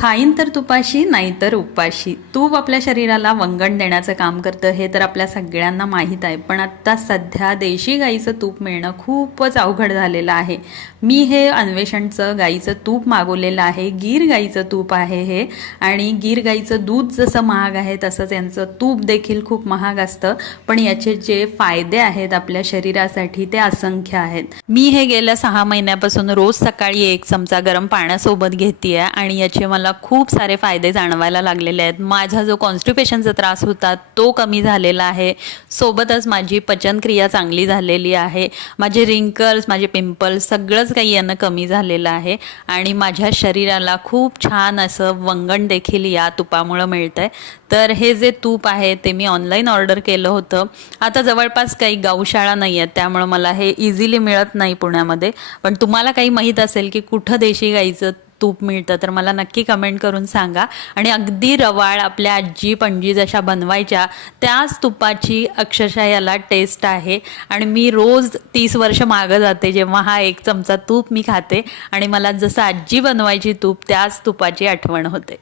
खाईन तर तुपाशी नाही तर उपाशी. तूप आपल्या शरीराला वंगण देण्याचं काम करतं हे तर आपल्या सगळ्यांना माहीत आहे. पण आत्ता सध्या देशी गाईचं तूप मिळणं खूपच अवघड झालेलं आहे. मी हे अन्वेषणचं गाईचं तूप मागवलेलं आहे. गीर गाईचं तूप आहे हे. आणि गीर गाईचं दूध जसं महाग आहे तसंच यांचं तूप देखील खूप महाग असतं. पण याचे जे फायदे आहेत आपल्या शरीरासाठी ते असंख्य आहेत. मी हे गेल्या सहा महिन्यापासून रोज सकाळी एक चमचा गरम पाण्यासोबत घेते आणि याचे मला खूप सारे फायदे जाणवायला लागलेले आहेत. माझा जो कॉन्स्टिपेशनचा त्रास होता तो कमी झालेला आहे. सोबतच माझी पचनक्रिया चांगली झालेली आहे. माझे रिंकल्स माझे पिंपल्स सगळंच काही यानं कमी झालेलं आहे. आणि माझ्या शरीराला खूप छान असं वंगण देखील या तुपामुळं मिळतं आहे तर हे जे तूप आहे ते मी ऑनलाईन ऑर्डर केलं होतं. आता जवळपास काही गौशाळा नाही आहेत त्यामुळं मला हे इझिली मिळत नाही पुण्यामध्ये. पण तुम्हाला काही माहीत असेल की कुठं देशी गाईचं तूप मिळतं तर मला नक्की कमेंट करून सांगा. आणि अगदी रवाळ आपल्या आजी पणजी जशा बनवायच्या त्याच तुपाची अक्षरशः याला टेस्ट आहे. आणि मी रोज तीस वर्ष मागं जाते जेव्हा हा एक चमचा तूप मी खाते. आणि मला जसं आजी बनवायची तूप त्याच तुपाची आठवण होते.